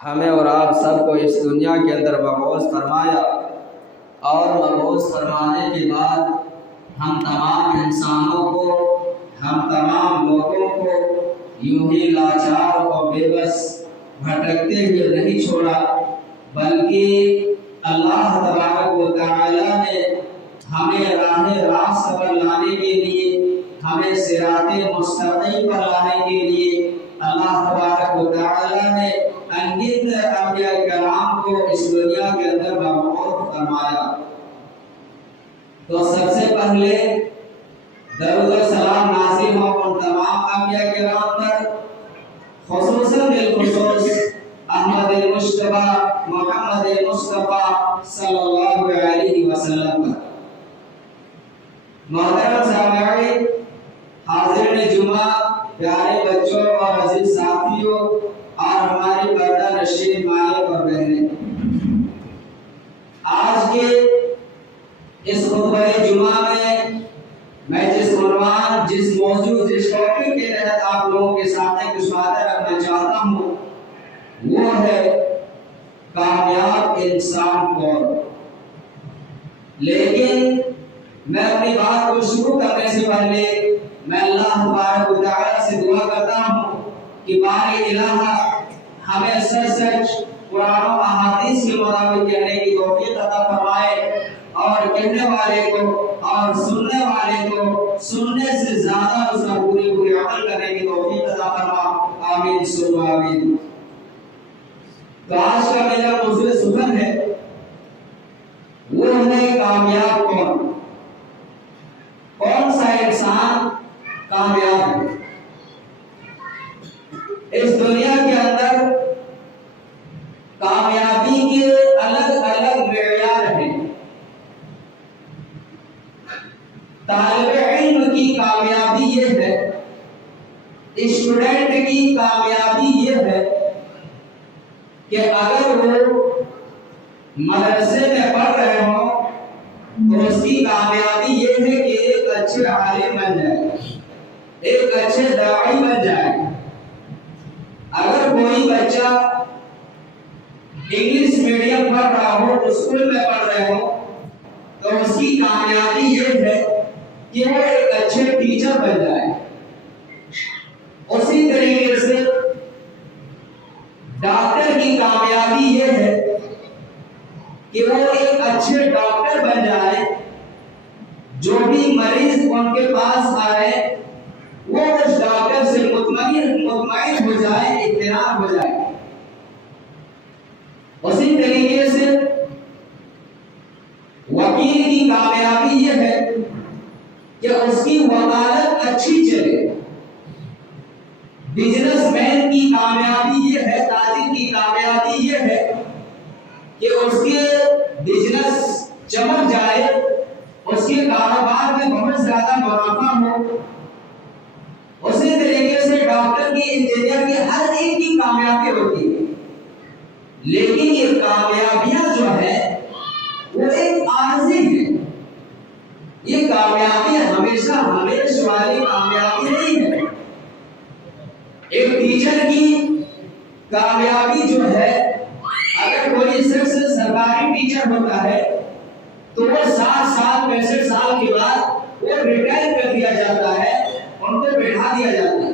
ہمیں اور آپ سب کو اس دنیا کے اندر مبعوث فرمایا، اور مبعوث فرمانے کے بعد ہم تمام انسانوں کو، ہم تمام لوگوں کو یوں ہی لاچار اور بے بس بھٹکتے ہوئے نہیں چھوڑا، بلکہ اللہ تبارک و تعالی نے ہمیں راہ راست پر لانے کے لیے، ہمیں صراط مستقیم پر لانے کے لیے اللہ تبارک و تعالی نے انگت انبیاء کرام کو اس دنیا کے اندر مبعوث فرمایا۔ تو سب سے پہلے درود و سلام نازل ہو ان تمام انبیاء کرام پر، خصوصاً بالخصوص احمد مصطفیٰ محمد مصطفیٰ صلی اللہ علیہ وسلم پر۔ محترم سامعین، حاضرین جمعہ، پیارے بچوں اور عزیز ساتھیوں اور ہماری پردہ نشین مائیں اور بہنیں، آج کے اس خطبہ جمعہ میں جس عنوان، جس موضوع، جس ٹاپک کے تحت آپ لوگوں کے سامنے کچھ باتیں رکھنا چاہتا ہوں، وہ ہے کامیاب انسان کون۔ لیکن میں اپنی بات کو شروع کرنے سے پہلے میں اللہ تبارک و تعالی سے دعا کرتا ہوں کہ باری الہ ہمیں سچ قرآن و احادیث کے مطابق کہنے کی توفیق عطا فرمائے، اور کہنے والے کو اور سننے والے کو سننے سے زیادہ اس کا پوری عمل کرنے کی توفیق عطا فرما، آمین ثم آمین۔ تو آج کا میرا موضوع سخن ہے، وہ ہے کامیاب کون۔ کون سا انسان کامیاب ہے؟ اس دنیا کے اندر کامیابی کے الگ الگ معیار ہیں۔ طالب علم کی کامیابی یہ ہے، اسٹوڈنٹ کی کامیابی یہ ہے کہ اگر وہ مدرسے میں پڑھ رہے ہوں تو اس کی کامیابی یہ ہے کہ ایک اچھے عالم بن جائے، ایک اچھے داعی بن جائے۔ اگر کوئی بچہ انگلش میڈیم پڑھ رہا ہو، اسکول میں پڑھ رہے ہو، تو اس کی کامیابی یہ ہے کہ وہ ایک اچھے ٹیچر بن جائے۔ اسی طریقے سے ڈاکٹر کی کامیابی یہ ہے کہ وہ ایک اچھے ڈاکٹر بن جائے، جو بھی مریض ان کے پاس آئے وہ اس ڈاکٹر سے مطمئن ہو جائے، اطمینان ہو جائے۔ اسی طریقے سے وکیل کی کامیابی یہ ہے کہ اس کی وکالت اچھی چلے۔ بزنس مین کی کامیابی یہ ہے، تاجر کی کامیابی یہ ہے کہ اس کے بزنس چمک جائے، اس کے کاروبار میں بہت زیادہ منافع ہو۔ اسی طریقے سے ڈاکٹر کی، انجینئر کی، ہر ایک کی کامیابی ہوتی ہے، لیکن یہ کامیابیاں جو ہے وہ ایک عارضی ہے۔ یہ کامیابی ہمیشہ والی کامیابی نہیں ہے۔ ایک ٹیچر کی کامیابی جو ہے، اگر کوئی شخص سرکاری ٹیچر ہوتا ہے تو وہ 60 سال 65 سال کے بعد وہ ریٹائر کر دیا جاتا ہے، ان کو بٹھا دیا جاتا ہے۔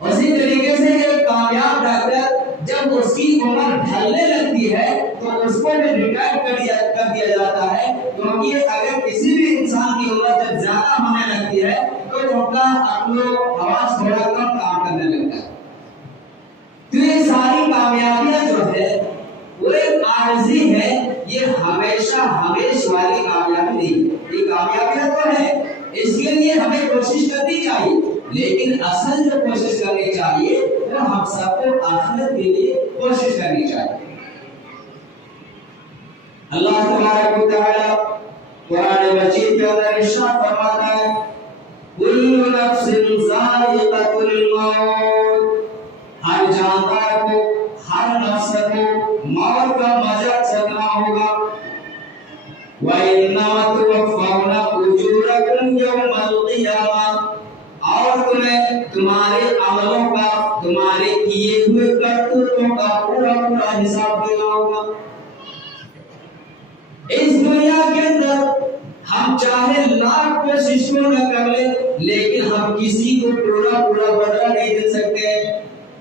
اسی طریقے سے ایک کامیاب ڈاکٹر جب اس کی عمر ڈھلنے لگتی ہے تو اس کو بھی ریٹائر کر دیا جاتا ہے، کیونکہ اگر کسی بھی انسان کی عمر جب زیادہ ہونے لگتی ہے تو ان کا عقل و حواس تھوڑا کم کام کرنے لگتا ہے۔ تو یہ ساری کامیابیاں جو ہے وہ ایک عارضی ہے، یہ ہمیشہ والی کامیابی نہیں ہے۔ یہ کامیابیاں تو ہے، اس کے لیے ہمیں کوشش کرنی چاہیے، لیکن اصل جو کوشش کرنی چاہیے وہ ہم سب کو آخرت کے لیے کوشش کرنی چاہیے۔ اللہ تبارک و تعالی قرآن مجید کے اندر ارشاد فرماتا ہے، کل نفس ذائقۃ الموت، ہر جاندار کو، ہر نفس کو موت کا مزہ چکھنا ہوگا۔ وَإِنَّمَا تُوَفَّوْنَ أُجُورَكُمْ يَوْمَ الْقِيَامَةِ، اور تمہیں تمہارے عملوں کا، تمہارے کیے ہوئے کرتوتوں کا पूरा पूरा हिसाब देना होगा। इस दुनिया के अंदर हम चाहे लाख कोशिश क्यों न कर ले, लेकिन हम किसी को पूरा पूरा बदला नहीं दे सकते।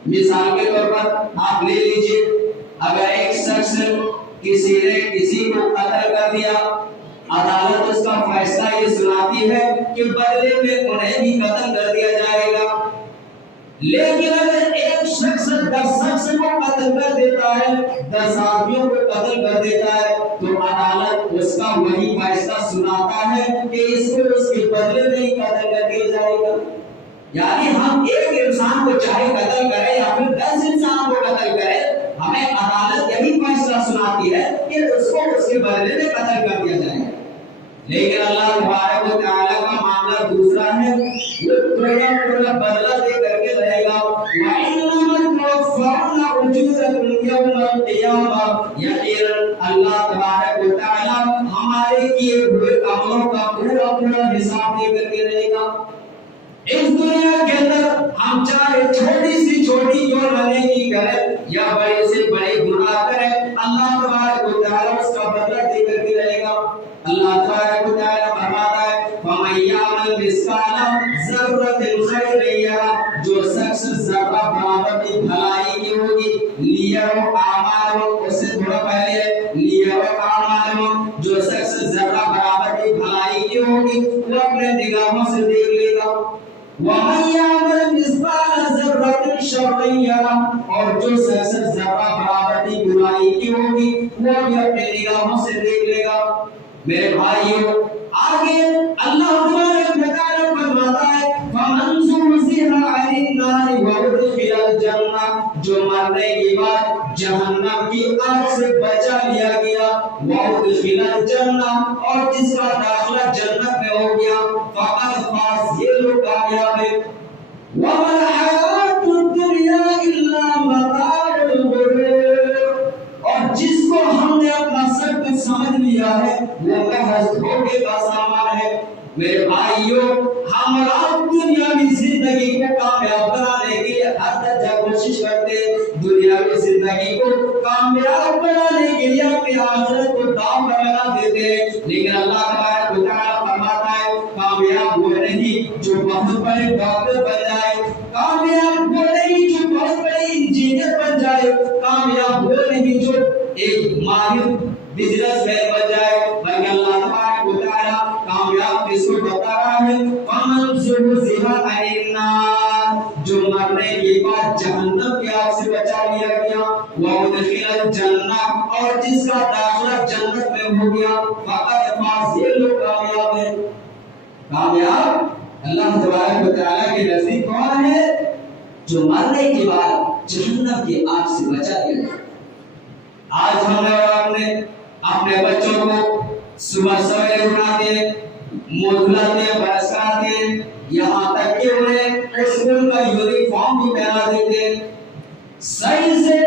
मिसाल के तौर पर आप ले लीजिए, अगर एक शख्स किसी ने किसी को कत्ल कर दिया, अदालत उसका फैसला ये सुनाती है कि बदले में उन्हें भी कत्ल कर दिया जाएगा। लेकिन अगर एक शख्स 10 शख्स को कत्ल कर देता है, 10 आदमियों को कत्ल कर देता है, तो अदालत उसका वही फैसला सुनाता है कि इसको उसके बदले में ही कत्ल कर दिया जाएगा। यानी हम एक इंसान को चाहे कत्ल करें या फिर 10 इंसान को कत्ल करें, हमें अदालत यही फैसला सुनाती है कि उसको उसके बदले में कत्ल कर दिया जाएगा। लेकिन अल्लाह तबारक व तआला का मामला दूसरा है, वो पूरा पूरा बदला दे करके रहेगा। व इन्नमा तुवफ़्फ़ौना उजूरकुम यौमल क़ियामा, यकीनन अल्लाह तबारक व तआला हमारे किए हुए अमलों का पूरा पूरा हिसाब दे करके रहेगा। इस दुनिया के अंदर हम चाहे छोटी सी छोटी क्यों नेकी करें या बड़े से बड़े गुनाह करें, अल्लाह तबारक व तआला उसका बदला दे करके रहेगा। अल्लाह तबारक व तआला फरमाता है, फमन यामल मिस्काला ज़र्रतिन खैरन यरा, जो शख्स ज़र्रा बराबर की भलाई की होगी, लियरो आमालो, उससे थोड़ा पहले लियरो आमालो, जो शख्स ज़र्रा बराबर की भलाई की होगी वो अपने निगाहों से देख लेगा। वमन यामल मिस्काला ज़र्रतिन शर्रन यरा, और जो शख्स ज़र्रा बराबर की बुराई की होगी वो भी अपने निगाहों से देख लेगा। मेरे भाइयों, आगे अल्लाह तबारक व तआला फरमाता है, फमन ज़ुहज़िहा अनिन नारि व उदखिलल जन्नह, जो मरने के बाद जहन्नम की आग से बचा लिया गया, व उदखिलल जन्नह, और जिसका दाखिला जन्नत में हो गया, फ़क़द फ़ाज़, ये लोग कामयाब हैं। वमल हयातुद दुनिया इल्ला मताउल गुरूर, और जिसको हमने अपना सब कुछ समझ लिया है वो महज धोखे का सामान है। मेरे भाइयों, हम रात दुनियावी जिंदगी को कामयाब बनाने के लिए हर दर्जा कोशिश करते हैं, दुनियावी जिंदगी को कामयाब बनाने के लिए अपनी आखिरत को दांव पर लगा देते हैं। लेकिन अल्लाह तबारक व तआला फरमाता है, कामयाब वो नहीं जो बहुत बड़े डॉक्टर बन जाए, कामयाब वो नहीं जो बहुत बड़े इंजीनियर बन जाए, कामयाब वो नहीं जो एक माहिर बिजनेसमैन बन जाए, बल्कि अल्लाह तबारक व तआला कामयाब किसको बता रहा है, फमन ज़ुहज़िहा अनिन नार, जो मरने के बाद जहन्नम की आग से बचा लिया गया, व उदखिलल जन्नह, और जिसका दाखिला जन्नत में हो गया, फ़क़द फ़ाज़, ये लोग कामयाब हैं। कामयाब अल्लाह तबारक व तआला के नजदीक कौन है? जो मरने के बाद जहन्नम की आग से बचा लिया गया। आज हमने और आपने अपने बच्चों को सुबह सवेरे उठाते, मुंह धुलाते, ब्रश कराते, यहाँ तक कि उन्हें स्कूल का यूनिफॉर्म भी पहना देते। सही से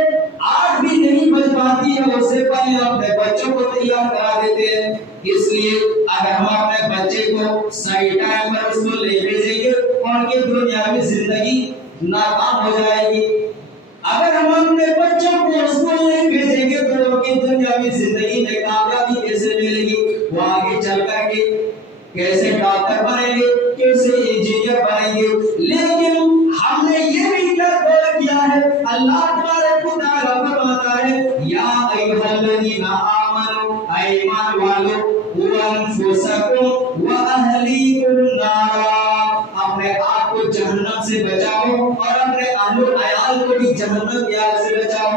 8 भी नहीं बज पाती है, उससे पहले अपने बच्चों को तैयार करा देते हैं। इसलिए अगर हम अपने बच्चे को सही टाइम पर स्कूल नहीं भेजेंगे, उनकी दुनियावी जिंदगी नाकाम हो जाएगी। अगर हम अपने बच्चों को स्कूल नहीं भेजेंगे तो उनकी दुनियावी जिंदगी में कामयाबी कैसे मिलेगी? वो आगे चल करके कैसे डॉक्टर बनेंगे, कैसे इंजीनियर बनेंगे? लेकिन हमने ये भी क्या किया है? अल्लाह तबारक व तआला फरमाता है, या अय्युहल्लज़ीना आमनू, ईमान वालों, क़ू अनफुसकुम व अहलीकुम नारा, अपने आप को जहन्नम से बचाओ और अपने अहल अयाल को भी जहन्नम की आग से बचाओ।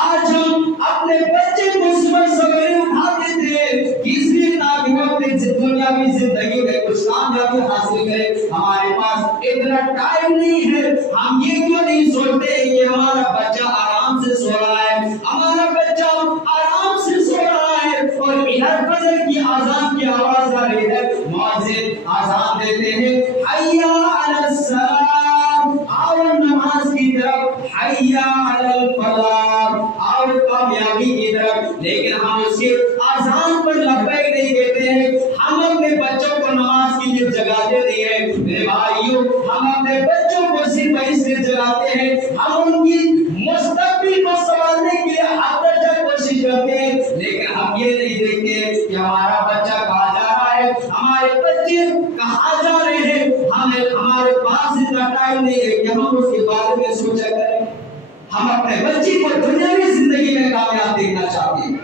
आज हम अपने बच्चे को सुबह सवेरे उठा देते हैं, किसी ताकि वो अपनी दुनियावी जिंदगी में कुछ कामयाबी हासिल करे। हमारे पास इतना टाइम नहीं है। हम ये क्यों नहीं सोचते कि हमारा बच्चा आराम से सो रहा है, हमारा बच्चा आराम से सो रहा है और इधर फजर की आजान की आवाज आ रही है, मुअज्जिन आजान देते हैं, हय्या अलस सलाम, आओ नमाज की तरफ, हय्या अलल फलाह, आओ कामयाबी की तरफ। लेकिन हम उसके आजान पर लब्बैक नहीं कहते हैं, हम अपने बच्चों को नमाज के लिए जगाते नहीं है। मेरे भाइयों, हम अपने बच्चों को सिर्फ इसलिए जगाते हैं, हम उनकी मुस्तकबिल को सवाल لانے کے لیے ہر درجہ کوشش کرتے ہیں، لیکن ہم یہ نہیں دیکھتے کہ ہمارا بچہ کہاں جا رہا ہے، ہمارے بچے کہاں جا رہے ہیں۔ ہمارے پاس اتنا ٹائم نہیں ہے کہ ہم اس کے بارے میں سوچا کریں۔ ہم اپنے بچے کو دنیاوی زندگی میں کامیاب دیکھنا چاہتے ہیں،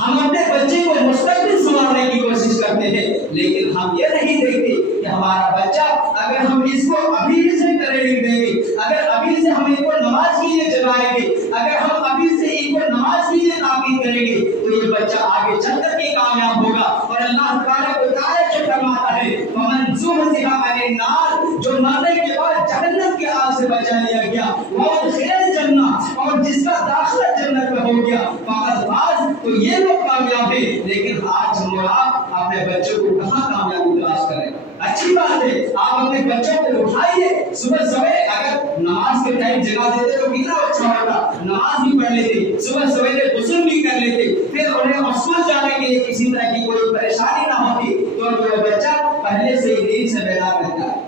ہم اپنے بچے کو مستقبل سنوارنے کی کوشش کرتے ہیں، لیکن ہم یہ نہیں دیکھتے کہ ہمارا بچہ اگر ہم اس کو ابھی سے ٹریننگ دیں گے، اگر ابھی سے ہم ان کو نماز کے لیے چلائیں گے، اگر ہم ابھی سے ان کو نماز کے لیے تاکید کریں گے تو یہ بچہ آگے چل کر کے کامیاب ہوگا۔ اور اللہ تبارک و تعالیٰ جو فرماتا ہے وَمَنْ زُحْزِحَ عَنِ النَّارِ، جو مرنے کے بعد جہنم کی آگ سے بچا لیا گیا، وَأُدْخِلَ الْجَنَّةَ، اور جس کا داخلہ جنت میں ہو گیا، فَقَدْ فَازَ، تو یہ لوگ کامیاب ہے۔ لیکن آج ہم اور آپ اپنے بچوں کو کہاں کامیابی تلاش کریں؟ اچھی بات ہے، آپ اپنے بچوں کو اٹھائیے صبح سویرے، اگر نماز کے ٹائم جگا دیتے تو کتنا اچھا ہوتا، نماز بھی پڑھ لیتے، صبح سویرے غسل بھی کر لیتے، پھر انہیں اسکول جانے کے لیے کسی طرح کی کوئی پریشانی نہ ہوتی، تو جو بچہ پہلے سے ہی دین سے بیدار رہتا ہے۔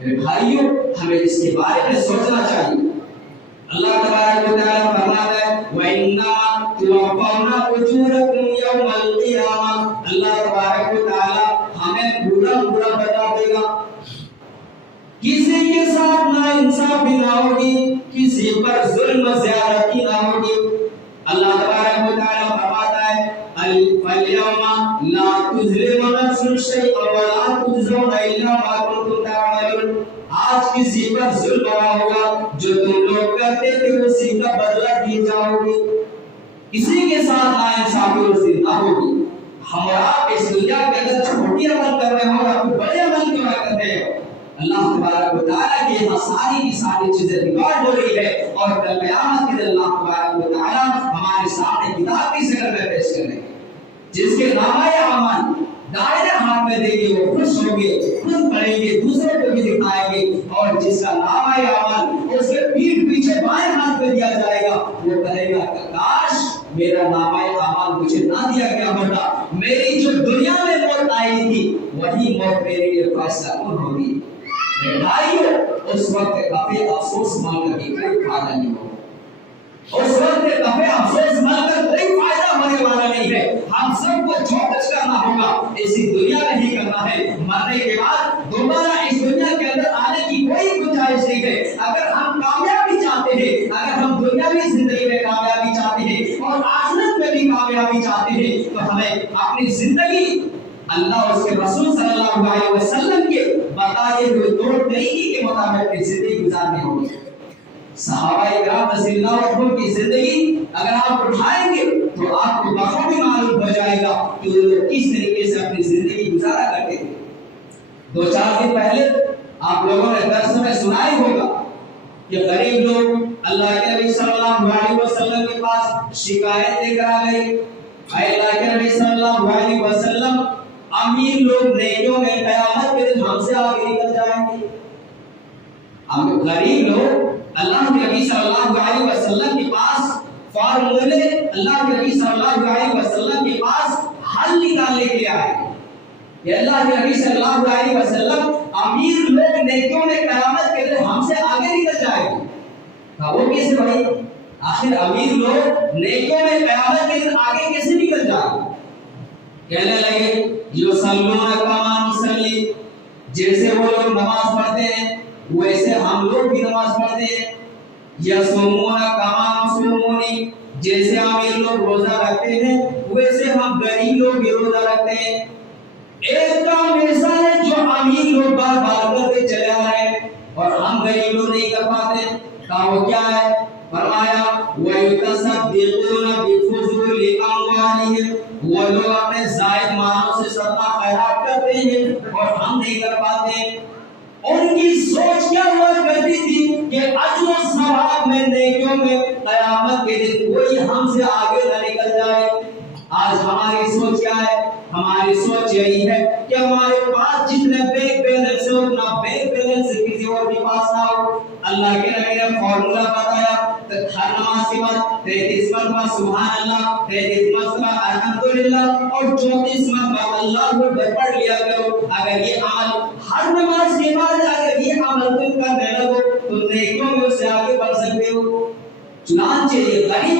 میرے بھائیوں، ہمیں اس کے بارے میں سوچنا چاہیے۔ اللہ تبارک و تعالیٰ فرماتا ہے وَإِنَّا تُوَفَّوْنَا أُجُورَكُمْ يَوْمَ الْقِيَامَةِ، اللہ تبارک و تعالیٰ ہمیں پورا بتا دے گا، کسی کے ساتھ ناانصافی نہ ہوگی، کسی پر ظلم زیادتی نہ ہوگی۔ اللہ تبارک و تعالیٰ فرماتا ہے فَالْيَوْمَ لَا تُظْلِمُ نَفْسٌ شَيْئًا وَلَا تُجْزَوْنَ إِلَّا مَا كُنتُمْ تَعْمَلُونَ، آج کسی پر ظلم ہوا ہوگا، جو تم لوگ کرتے تھے اسی کا بدلہ دی جاؤ گے، کسی کے ساتھ ناانصافی اس دن نہ ہوگی۔ ہم اور آپ اس دنیا کے اندر چھوٹی عمل کر رہے ہو یا کوئی بڑے عمل کیوں نہ کر رہے ہو، اللہ تبارک و تعالیٰ کی یہاں ساری کی ساری چیزیں ریکارڈ ہو رہی ہے، اور کل قیامت کے دن اللہ تبارک و تعالیٰ ہمارے سامنے کتاب کی شکل میں پیش کریں گے، جس کے نامہ اعمال دائرے ہاتھ میں دیں گے، وہ خوش ہوں گے، خود پڑھیں گے، دوسروں کو بھی دکھائیں گے، اور جس کا نامہ اعمال اس کے پیٹھ پیچھے بائیں ہاتھ میں دیا جائے گا، وہ کہے گا کہ کاش میرا نامہ اعمال مجھے نہ دیا گیا ہوتا، میری جو دنیا میں موت آئی تھی وہی موت میرے لیے فیصلہ کن ہوگی۔ میرے بھائیو، اس وقت کافی افسوس مان کر کوئی فائدہ نہیں ہوگا، اس وقت کافی افسوس مان کر کوئی فائدہ ہونے والا نہیں ہے۔ ہم سب کو جو کچھ کرنا ہوگا اسی دنیا میں ہی کرنا ہے، مرنے کے بعد دوبارہ اس دنیا کے اندر آنے کی کوئی گنجائش نہیں ہے۔ اگر ہم کامیابی چاہتے ہیں، اگر ہم دنیاوی زندگی میں کامیابی چاہتے ہیں اور آخرت میں بھی کامیابی چاہتے ہیں، تو ہمیں اپنی زندگی اللہ اس کے رسول صلی اللہ علیہ وسلم کے بتائے ہوئے طور طریقے کے مطابق اپنی زندگی گزارنی ہوگی۔ صحابہ کرام رضی اللہ عنہم کی زندگی اگر آپ اٹھائیں گے تو آپ کو بخوبی معلوم ہو جائے گا کہ وہ لوگ کس طریقے سے اپنی زندگی گزارا کرتے تھے۔ 2-4 دن پہلے آپ لوگوں نے درس میں سنا ہی ہوگا کہ غریب لوگ اللہ کے نبی صلی اللہ علیہ وسلم کے پاس شکایت لے کر آ گئے، اے اللہ کے نبی صلی اللہ علیہ وسلم، امیر لوگ نیکیوں میں قیامت کے دن ہم سے آگے نکل جائیں گے۔ ہم غریب لوگ اللہ کے نبی صلی اللہ علیہ وسلم کے پاس فارمولے، اللہ کے نبی صلی اللہ علیہ وسلم کے پاس حل نکالنے کے لیے آئے کہ اللہ کے نبی صلی اللہ علیہ وسلم، امیر لوگ نیکیوں میں قیامت کے دن ہم سے آگے نکل جائیں گے۔ کہا وہ کیسے بھائی؟ آخر امیر لوگ نیکیوں میں قیامت کے دن آگے کیسے نکل جائیں گے؟ کہنے لگے یصلون کما نصلی، جیسے وہ لوگ نماز پڑھتے ہیں ویسے ہم لوگ بھی نماز پڑھتے ہیں، یصومون کما نصوم، جیسے امیر لوگ روزہ رکھتے ہیں ویسے ہم غریب لوگ بھی روزہ رکھتے ہیں۔ ایک کام ایسا ہے جو امیر لوگ بار بار کرتے چلے آ رہے ہیں اور ہم غریب لوگ نہیں کر پاتے، کہا وہ کیا ہے؟ فرمایا وَيُتَصَدِّقُونَ بِفُضُولِ أَمْوَالِهِمْ، وہ لوگ اپنے زائد مالوں سے صدقہ خیرات کرتے ہیں اور ہم نہیں کر پاتے۔ ان کی سوچ کیا ہوا کرتی تھی کہ اجر و ثواب میں نیکیوں میں قیامت کے دن کوئی ہم سے آگے نہ نکل جائے۔ آج ہماری سوچ کیا ہے؟ ہماری سوچ یہی ہے کہ ہمارے پاس جتنے بینک بیلنس ہے اتنا بینک بیلنس کسی اور کے پاس نہ ہو۔ اللہ کے نبی نے فارمولا بتایا، ہر نماز کے بعد 33 مرتبہ سبحان اللہ، 33 مرتبہ الحمدللہ اور 34 مرتبہ اللہ اکبر پڑھ لیا کرو۔ اگر یہ عمل ہر نماز کے بعد اگر یہ عمل تم کرنے لگو تو نیکیوں میں اس سے آگے بڑھ سکتے ہو۔ चुनाचे ये गरीब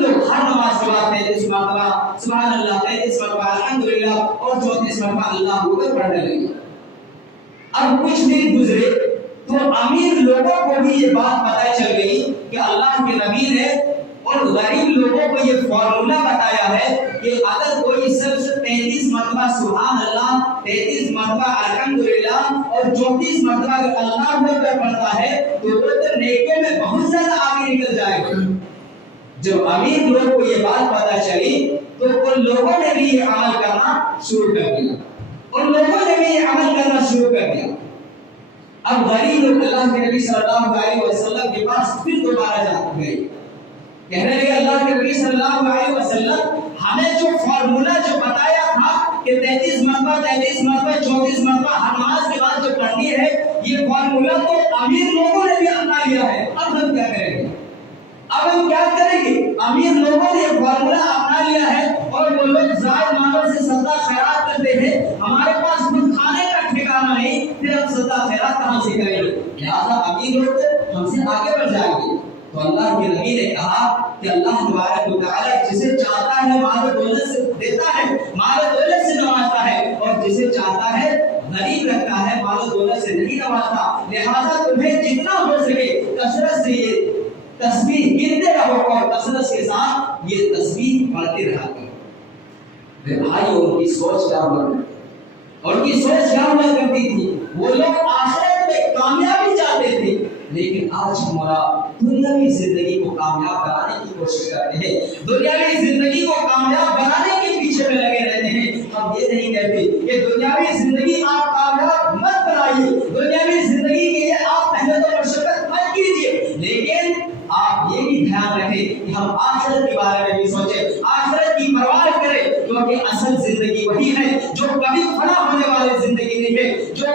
लोग हर नमाज के बाद 33 मरतबा सुभान अल्लाह, 33 मरतबा अल्हम्दुलिल्लाह और 34 मरतबा अल्लाह अकबर पढ़ने लगे। अब कुछ दिन गुजरे तो अमीर लोगों को भी ये बात पता चल गई कि अल्लाह के नबी ने और गरीब लोगों को ये फॉर्मूला बताया है कि अगर कोई सिर्फ 33 मरतबा सुभान अल्लाह, 33 मरतबा अल्हम्दुलिल्लाह और 34 मरतबा अल्लाह अकबर पढ़ता है तो वो तो नेकी में बहुत ज्यादा आगे निकल जाएगा। जब अमीर लोगों को ये बात पता चली तो उन लोगों ने भी ये अमल करना शुरू कर दिया, उन लोगों ने भी ये अमल करना शुरू कर दिया। अब गरीब लोग अल्लाह के नबी सल्लल्लाहु अलैहि वसल्लम के पास फिर दोबारा जा गए, कहने लगे अल्लाह के नबी सल्लल्लाहु अलैहि वसल्लम हमें जो फार्मूला जो बताया था कि 33 मरतबा 34 मरतबा हर नमाज के बाद जो पढ़नी है, ये फार्मूला तो अमीर लोगों ने भी अपना लिया है, अब हम क्या करेंगे? अब हम क्या करेंगे? अमीर लोगों ने फार्मूला अपना लिया है और वो लोग जायद मालों से सदका खैरात करते हैं, हमारे पास खुद खाने का ठिकाना नहीं, फिर हम सदका खैरात कहां से करेंगे? लिहाजा अमीर लोग हमसे आगे बढ़ जाएंगे। तो अल्लाह के नबी ने कहा कि अल्लाह तबारक व तआला जिसे चाहता है माल दौलत से देता है, माल दौलत से नवाजता है, और जिसे चाहता है गरीब रखता है, माल दौलत से नहीं नवाजता। लिहाजा तुम्हें जितना हो सके कसरत से ये तस्बीह गिनते रहो और कसरत के साथ ये तस्बीह पढ़ते रहा करो। भाई उनकी सोच क्या हुआ, उनकी सोच क्या हुआ करती थी? वो लोग आखिरत में कामयाबी चाहते थे, लेकिन आज हमारा दुनियावी जिंदगी को कामयाब बनाने की कोशिश करते हैं, दुनियावी जिंदगी को कामयाब बनाने के पीछे में लगे रहते हैं। हम ये नहीं कहते कि दुनियावी जिंदगी आप कामयाब मत बनाइए, दुनियावी जिंदगी के लिए आप पहले तो मशक्कत मत कीजिए, लेकिन आप ये भी ध्यान रखें कि हम आखिरत के बारे में भी सोचें, आखिरत की परवाह करें, क्योंकि असल जिंदगी वही है जो कभी खड़ा होने वाली जिंदगी नहीं है। जो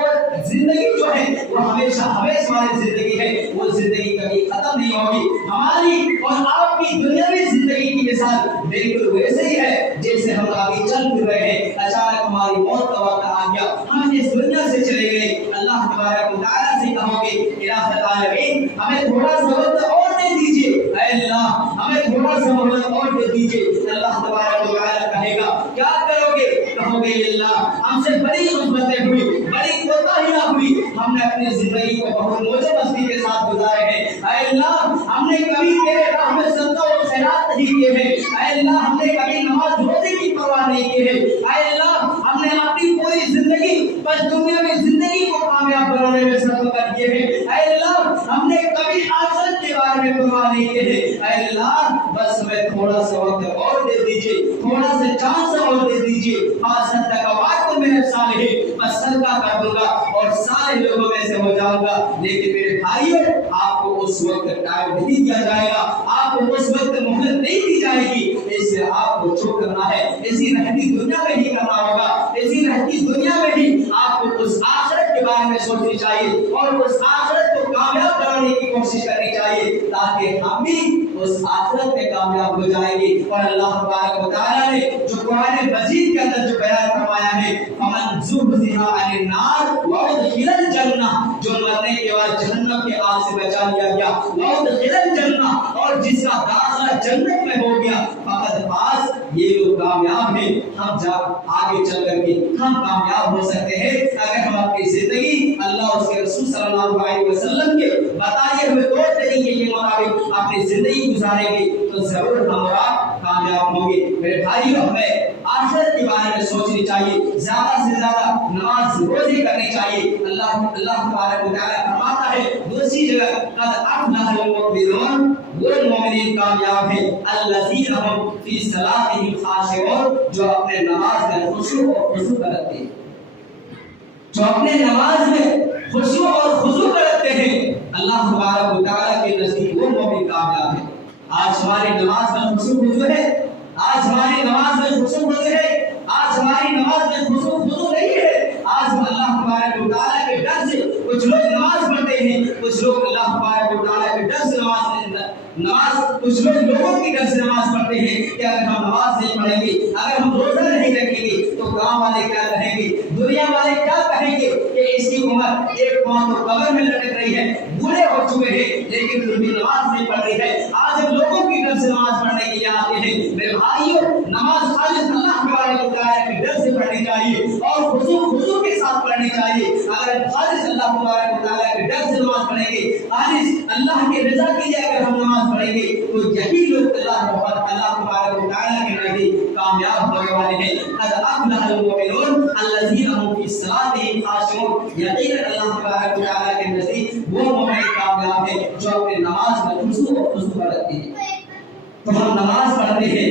जिंदगी जो है वो हमेशा हमेशा वाली जिंदगी है, वो जिंदगी कभी खत्म नहीं होगी। हमारी और आपकी दुनियावी जिंदगी की मिसाल बिल्कुल वैसे ही है जैसे हम अभी चल फिर रहे हैं, अचानक हमारी मौत का वक्त आ गया, हम इस दुनिया से चले गए। अल्लाह तबारक व तआला से कहोगे इलाहुल आलमीन हमें थोड़ा सा वक्त और दे दीजिए, ऐ अल्लाह हमें थोड़ा सा मोहलत और दे दीजिए। अल्लाह तबारक व तआला कहेगा क्या करोगे? कहोगे अल्लाह हमसे बड़ी मुसीबतें हुई, बड़ी कोताहियां हुई, हमने अपनी जिंदगी को बहुत मौज मस्ती के साथ गुजारे हैं, ऐ अल्लाह हमने कभी तेरे राह में सदका और खैरात नहीं किए हैं, ऐ अल्लाह हमने कभी नमाज रोजे की परवाह नहीं की है, ऐ अल्लाह हमने अपनी पूरी जिंदगी बस दुनिया में जिंदगी को कामयाब बनाने में सर्व कर दिए हैं, ऐ अल्लाह हमने कभी आखिरत के बारे में परवाह नहीं की है, ऐ अल्लाह बस हमें थोड़ा सा वक्त और दे दीजिए, थोड़ा सा चांस और दे दीजिए। तो मेरे साले बस सदका कर दूंगा और सारे लोगों में से हो जाऊंगा, लेकिन मेरे भाइयों आपको उस वक्त टाइम नहीं दिया जाएगा, आपको उस वक्त मोहलत नहीं दी जाएगी। इसलिए आपको जो करना है इसी रहती दुनिया में ही करना होगा, इसी रहती दुनिया में ही आपको उस आखिरत के बारे में सोचनी चाहिए और उस आखिरत को कामयाब बनाने की कोशिश करनी चाहिए, ताकि हम भी उस आखिरत में कामयाब हो जाएंगे। और अल्लाह तबारक व तआला ने जो कुरान मजीद के अंदर जो बयान फरमाया है, फमन ज़ुहज़िहा अनिन नार व उदखिलल जन्नह, जो मरने के बाद जहन्नम के आग से बचा लिया गया, व उदखिलल जन्नह, और जिसका दाखिला जन्नत में हो गया, फकद फाज़, ये लोग कामयाब हैं। हम जब आगे चल करके हम कामयाब हो सकते हैं अगर हम अपनी जिंदगी अल्लाह और उसके रसूल सल्लल्लाहु अलैहि वसल्लम के बताए हुए तौर तरीके के मुताबिक अपनी जिंदगी गुजारेंगे तो जरूर हम कामयाब होंगे। मेरे भाइयों हमें आखिरत के बारे में सोचनी चाहिए, ज्यादा से ज्यादा नमाज रोजे करनी चाहिए। अल्लाह तबारक व तआला फरमाता है दूसरी जगह कद अफ़लहल मुमिनून, वो मोमिन कामयाब हैं अल्लज़ीना हुम फी सलातिहिम खाशिऊन, जो अपने नमाज में खुशू और खुशू करते हैं, जो अपने नमाज में खुशू और खुशू करते हैं, अल्लाह तबारक व तआला के नजदीक वो मोमिन कामयाब है। आज हमारी नमाज में खुशू खुशू है, आज हमारी नमाज में खुशू खुशू है, आज हमारी नमाज में खुशू खुशू नहीं है। आज अल्लाह तबारक व तआला के डर से कुछ लोग नमाज पढ़ते हैं, कुछ लोग अल्लाह तबारक व तआला के डर से नमाज कुछ लोग लोगों की डर से नमाज पढ़ते हैं कि अगर हम नमाज नहीं पढ़ेंगे, अगर हम रोजा नहीं रखेंगे तो गांव वाले क्या कहेंगे, दुनिया वाले क्या कहेंगे कि इसकी उम्र एक पांव तो कब्र में लटक रही है, बूढ़े हो चुके हैं लेकिन फिर भी नमाज नहीं पढ़ से नमाज पढ़ने के लिए आते हैं। मेरे भाइयों, नमाज खालिस अल्लाह तबारक व तआला के डर से पढ़नी चाहिए और खुशू के साथ पढ़नी चाहिए। अगर खालिस अल्लाह तबारक व तआला के डर से नमाज पढ़ेंगे, खालिस अल्लाह के रजा के लिए अगर हम नमाज पढ़ेंगे, तो यही लोग अल्लाह तबारक व तआला के नजदीक कामयाब होने वाले हैं। क़द अफ़लहल मुमिनून अल्लज़ीना हुम फ़ी सलातिहिम ख़ाशिऊन। यकीनन अल्लाह तबारक व तआला के नजदीक वो मोमिन कामयाब है जो अपनी नमाज में खुशू बरतते हैं। तो हम नमाज पढ़ते हैं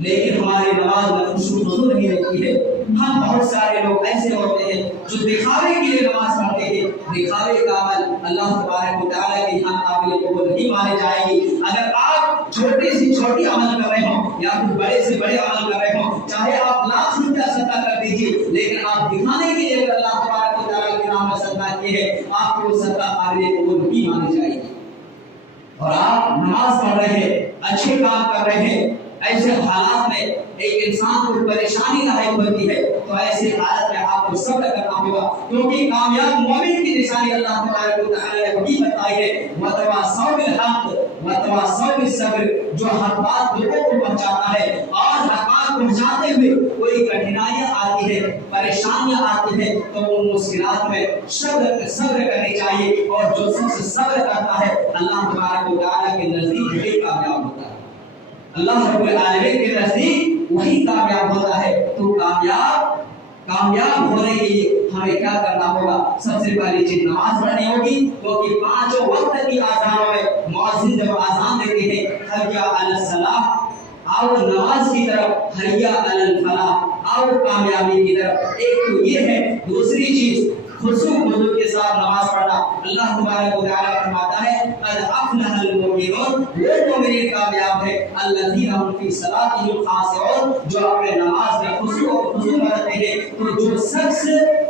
लेकिन हमारी नमाज में खुशू नहीं रहती है। हम बहुत सारे लोग ऐसे होते हैं जो दिखावे के लिए नमाज पढ़ते हैं। दिखावे का अमल अल्लाह तबारक व तआला के यहाँ काबिल कबूल नहीं माने जाएगी। अगर आप छोटे से छोटी अमल कर रहे हो या फिर बड़े से बड़े अमल कर रहे हो, चाहे आप लाख रुपया सदका कर दीजिए, लेकिन आप दिखाने के लिए अगर अल्लाह तबारक व तआला के नाम में सदका किए हैं, आपको सदका काबिल कबूल नहीं मानी जाएगी। और आप नमाज पढ़ रहे हैं, अच्छे काम कर रहे हैं, ऐसे हालात में एक इंसान को परेशानी लायक होती है, तो ऐसे हालत में आपको सब्र करना होगा, क्योंकि कामयाब मोमिन की निशानी अल्लाह तबारक व तआला ने वही बताई है, वतवासौ बिल हक़ वतवासौ बिस सब्र, जो हक बात लोगों को पहुंचाता है और हक बात पहुंचाते हुए कोई कठिनाइयां आती है, परेशानियां आती है, तो उन मुश्किलात में सब्र करनी चाहिए। और जो शख्स सब्र करता है अल्लाह तबारक व तआला के नजदीक वही कामयाब होता है, अल्लाह रब्बुल आलमीन के नजदीक वही कामयाब होता है। तो कामयाब होने के लिए हमें क्या करना होगा? सबसे पहली चीज नमाज पढ़नी होगी, क्योंकि पांचों वक्त की आजानों में मुअज्जिन जब आजान देते हैं, हय्या अलस सलाह, आओ नमाज की तरफ, हय्या अलल फलाह, आओ कामयाबी की तरफ। एक तो ये है। दूसरी चीज खुशू के साथ नमाज पढ़ना। अल्लाह तबारक व तआला फरमाता है, क़द अफ़लहल मुमिनून, वो मोमिन कामयाब है, अल्लज़ीना हुम फ़ी सलातिहिम ख़ाशिऊन, जो अपने नमाज में खुशू बरतते हैं। तो जो शख्स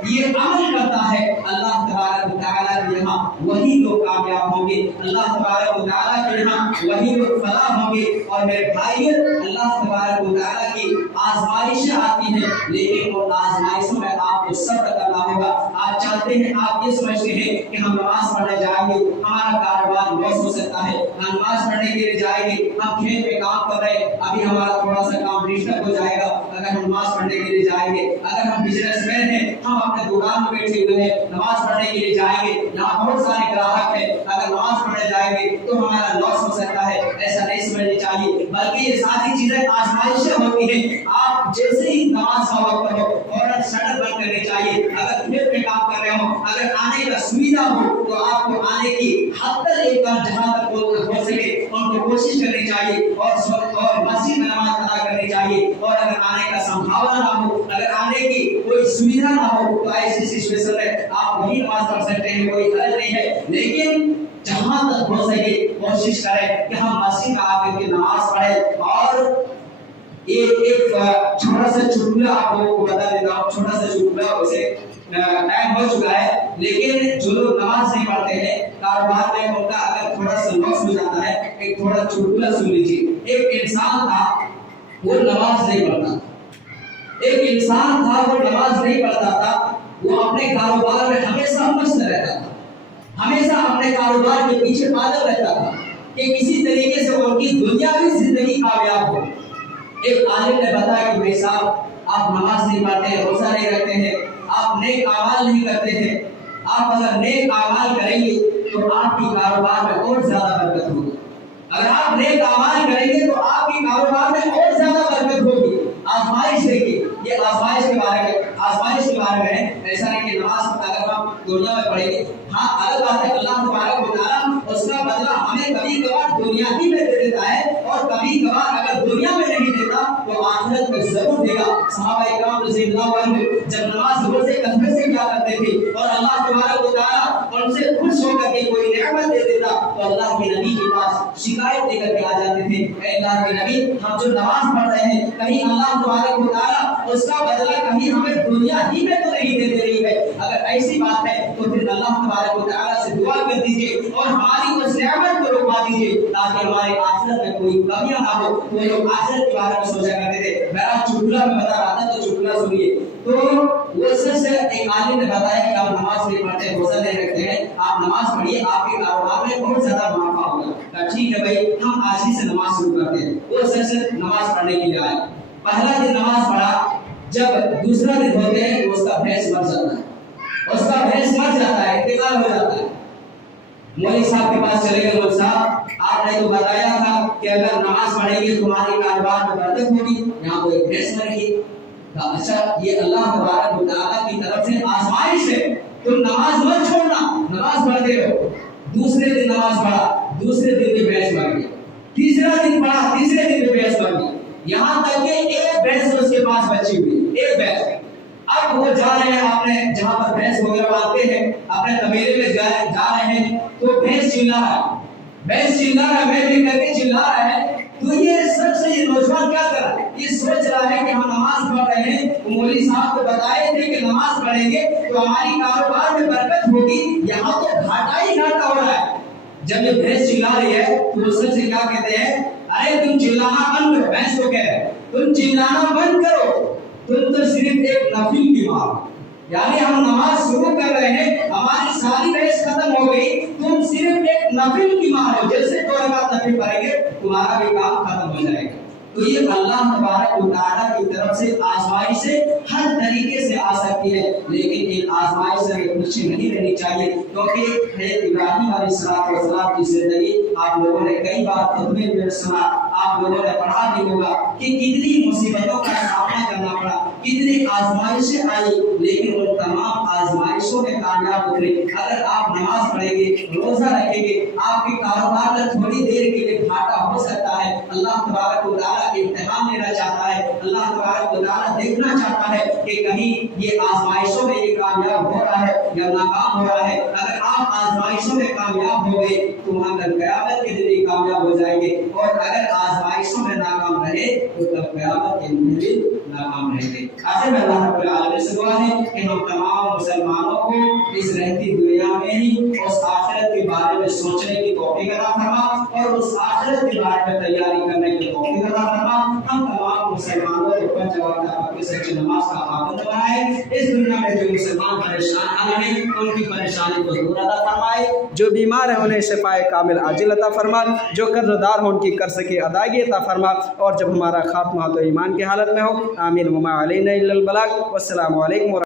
ये अमल करता है अल्लाह तबारक व तआला के यहाँ वही लोग कामयाब होंगे, अल्लाह तबारक व तआला के यहाँ वही लोग फलाह होंगे। और मेरे भाई, अल्लाह तबारक व तआला की आजमाइशें आती हैं, लेकिन उन आजमाइशों में आपको सब्र करना होगा। आप चाहते हैं, आप ये समझते हैं कि हम नमाज पढ़ने जाएंगे, हमारा कारोबार लॉस हो सकता है, हम नमाज पढ़ने के लिए जाएंगे, हम खेत में काम कर रहे हैं, अभी हमारा थोड़ा सा काम डिस्टर्ब हो जाएगा अगर हम नमाज पढ़ने के लिए जाएंगे। अगर हम बिजनेसमैन हैं, हम अपने दुकान में बैठे हुए हैं, नमाज पढ़ने के लिए जाएंगे, यहाँ बहुत सारे ग्राहक हैं, अगर नमाज पढ़ने जाएंगे तो हमारा लॉस हो सकता है। ऐसा नहीं समझनी चाहिए, बल्कि ये सारी चीजें आजमाइशें होती हैं। आप जैसे ही नमाज का वक्त हो फौरन शटर बंद करनी चाहिए। अगर खेत में काम कर रहे हो, अगर आने का सुविधा हो, तो आपको आने की हद तक एक बार जहां तक हो सके उनको कोशिश करनी चाहिए और मस्जिद में नमाज अदा करनी चाहिए। और अगर आने का संभावना ना हो, अगर आने की कोई सुविधा ना हो, तो ऐसी सिचुएशन में आप वही नमाज पढ़ सकते हैं, कोई हर्ज नहीं है। लेकिन जहां तक हो सके कोशिश करें कि हम मस्जिद में आकर के नमाज पढ़ें। और एक छोटा सा चुटकुला आप लोगों को बता देता हूँ, छोटा सा चुटकुला। उसे टाइम हो चुका है, लेकिन जो लोग नमाज नहीं पढ़ते हैं, कारोबार में उनका अगर थोड़ा सा लॉस हो जाता है, एक थोड़ा चुटकुला सुन लीजिए। एक इंसान था, वो नमाज नहीं पढ़ता। एक इंसान था, वो नमाज नहीं पढ़ता था, वो अपने कारोबार में हमेशा मस्त रहता था, हमेशा अपने कारोबार के पीछे पागल रहता था कि किसी तरीके से उनकी दुनियावी जिंदगी कामयाब हो। एक आलिम ने बताया कि भाई साहब, आप नमाज नहीं पढ़ते, रोजा नहीं रखते हैं, आप नेक अमाल नहीं करते हैं, आप अगर नेक अमाल करेंगे तो आपकी कारोबार में और ज्यादा बरकत होगी। अगर आप नेक अमाल करेंगे तो आपकी कारोबार में और ज्यादा बरकत होगी। आजमाइश देखिए, ये आजमाइश के बारे में है। ऐसा नहीं कि नमाज अगर हम दुनिया में पढ़ेंगे, हाँ अलग बात है, अल्लाह तबारक व तआला उसका बदला हमें कभी कभार दुनिया ही में दे देता है, और कभी कभार अगर दुनिया में नहीं देता तो आखिरत में जरूर देगा। सहाबा इकराम रज़ियल्लाहु अन्हुम जब नमाज रोजे कसरत से किया करते थे और अल्लाह तबारक व तआला उनसे खुश होकर के कोई नेमत दे देता तो अल्लाह के नबी के पास शिकायत लेकर के आ जाते थे, ऐ अल्लाह के नबी, हम जो नमाज पढ़ रहे हैं, कहीं अल्लाह तबारक व तआला उसका बदला कहीं हमें दुनिया ही में तो नहीं दे रही है। अगर ऐसी बात है तो फिर अल्लाह तबारक व तआला से दुआ कर दीजिए और हमारी उस नेमत को रोकवा दीजिए ताकि हमारे आखिरत में कोई कमियां ना हो। तो लोग आखिरत के बारे में सोचा करते थे। मैं आज चुटकुला में बता रहा था तो चुटकुला सुनिए। तो वो सच एक आलिम ने बताया कि आप नमाज नहीं पढ़ते, रोजा नहीं रखते हैं, आप नमाज पढ़िए, आपके कारोबार में बहुत ज्यादा मुनाफा होगा। कहा ठीक है भाई, हम आज ही से नमाज शुरू करते हैं। वो सच नमाज पढ़ने के लिए आए। पहला दिन नमाज पढ़ा, जब दूसरा दिन होते हैं तो उसका भैंस मर जाता है, उसका भैंस मर जाता है, इंतकाल हो जाता है। मौलवी साहब के पास चले गए। मौलवी साहब, आपने तो बताया था कि अगर नमाज पढ़ेंगे तुम्हारे कारोबार में बरकत होगी, यहाँ कोई भैंस मर गई। अच्छा, ये अल्लाह तबारक व तआला की तरफ से आजमाइश है, तुम नमाज मत छोड़ना, नमाज पढ़ते रहो। दूसरे दिन नमाज पढ़ा, दूसरे दिन भी भैंस मर गई। तीसरा दिन पढ़ा, तीसरे दिन भी भैंस मर गई। यहाँ तक कि एक भैंस उसके पास बची हुई, एक भैंस। अब वो जा रहे हैं अपने जहाँ पर भैंस वगैरह बांधते हैं, अपने तबेले में जा रहे हैं, तो भैंस चिल्ला रहा है, भैंस चिल्ला रहा है, मैं भी करके चिल्ला रहा है। तो ये सबसे ये नौजवान क्या कर रहा है, ये सोच रहा है कि हम नमाज पढ़ रहे हैं, मौलवी साहब को बताए थे कि नमाज पढ़ेंगे तो हमारी कारोबार में बरकत होगी, यहाँ तो घाटा ही घाटा हो रहा है। जब ये भैंस चिल्ला रही है तो सबसे क्या कहते हैं, अरे तुम चिल्लाना बंद करो। भैंस को कह रहे हैं तुम चिल्लाना बंद करो, तुम तो सिर्फ एक नफिल की माँ, यानी हम नमाज शुरू कर रहे हैं, हमारी सारी बहस खत्म हो गई, तुम सिर्फ एक नफिल की माँ हो, जैसे 2 रकात नफिल पढ़ेंगे तुम्हारा भी काम खत्म हो जाएगा। तो ये अल्लाह तबारक व तआला की तरफ से आजमाइश से हर तरीके से आ सकती है, लेकिन इन आजमाइश से पीछे नहीं रहनी चाहिए, क्योंकि हज़रत इब्राहीम अलैहिस्सलाम की जिंदगी आप लोगों ने कई बार खुतबे में सुना, आप लोगों ने पढ़ा भी होगा कि कितनी मुसीबतों का सामना करना पड़ा, कितनी आजमाइशें आई, लेकिन उन तमाम आजमाइशों में कामयाब उतरे। अगर आप नमाज पढ़ेंगे, रोजा रखेंगे, आपके कारोबार में थोड़ी देर के लिए घाटा हो सकता है। अल्लाह तबारक व तआला इम्तिहान लेना चाहता है, अल्लाह तबारक व तआला देखना चाहता है कि कहीं ये आजमाइशों में ये कामयाब हो रहा है या नाकाम हो रहा है। अगर आप आजमाइशों में कामयाब हो गए तो वहां तक क़यामत के दिन कामयाब हो जाएंगे, और अगर आजमाइशों में नाकाम रहे तो तब क़यामत के दिन भी नाकाम रहेंगे। आखिर में अल्लाह रब्बुल आलमीन से दुआ है कि हम तमाम मुसलमानों को इस रहती दुनिया में ही उस आखिरत के बारे में सोचने की तौफीक अता फरमा और उस आखिरत के बारे में तैयारी करने की तौफीक अता फरमा। हम तमाम मुसलमानों को 5 वक्त की सच्ची नमाज का पाबंद बनाए। इस दुनिया में जो मुसलमान परेशान हैं उनकी परेशानी को दूर अता फरमाए, जो बीमार है उन्हें शिफाए कामिल आजिल अता फरमा, जो कर्जदार हो उनकी कर्ज की अदायगी अता फरमा, और जब हमारा खात्मा तो ईमान की हालत में हो। आमीन। वमा अलैना इल्लल बलाग। वस्सलामु अलैकुम।